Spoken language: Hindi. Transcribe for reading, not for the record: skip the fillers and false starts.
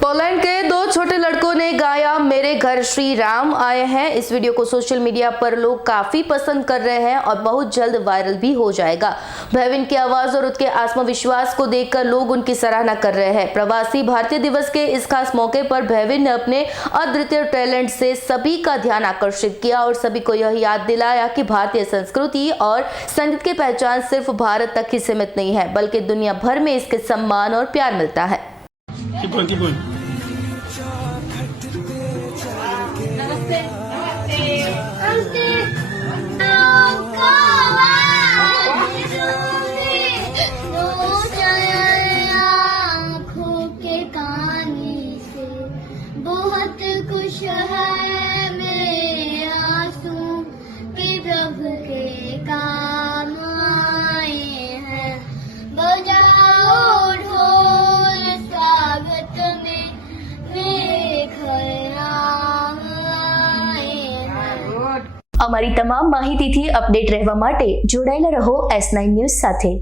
पोलैंड के दो छोटे लड़कों ने गाया मेरे घर श्री राम आए हैं। इस वीडियो को सोशल मीडिया पर लोग काफी पसंद कर रहे हैं और बहुत जल्द वायरल भी हो जाएगा। भेविन की आवाज और उसके आत्मविश्वास को देखकर लोग उनकी सराहना कर रहे हैं। प्रवासी भारतीय दिवस के इस खास मौके पर भेविन ने अपने अद्वितीय टैलेंट से सभी का ध्यान आकर्षित किया और सभी को यह याद दिलाया कि भारतीय संस्कृति और संगीत की पहचान सिर्फ भारत तक ही सीमित नहीं है, बल्कि दुनिया भर में इसके सम्मान और प्यार मिलता है। बहुत खुश है मेरे आंसू कि प्रभु के काम आए हैं। बजाओ ढोल स्वागत में मेरे घर आए हैं। અમારી તમામ માહિતીથી અપડેટ રહેવા માટે જોડાયેલા રહો S9 ન્યૂઝ સાથે।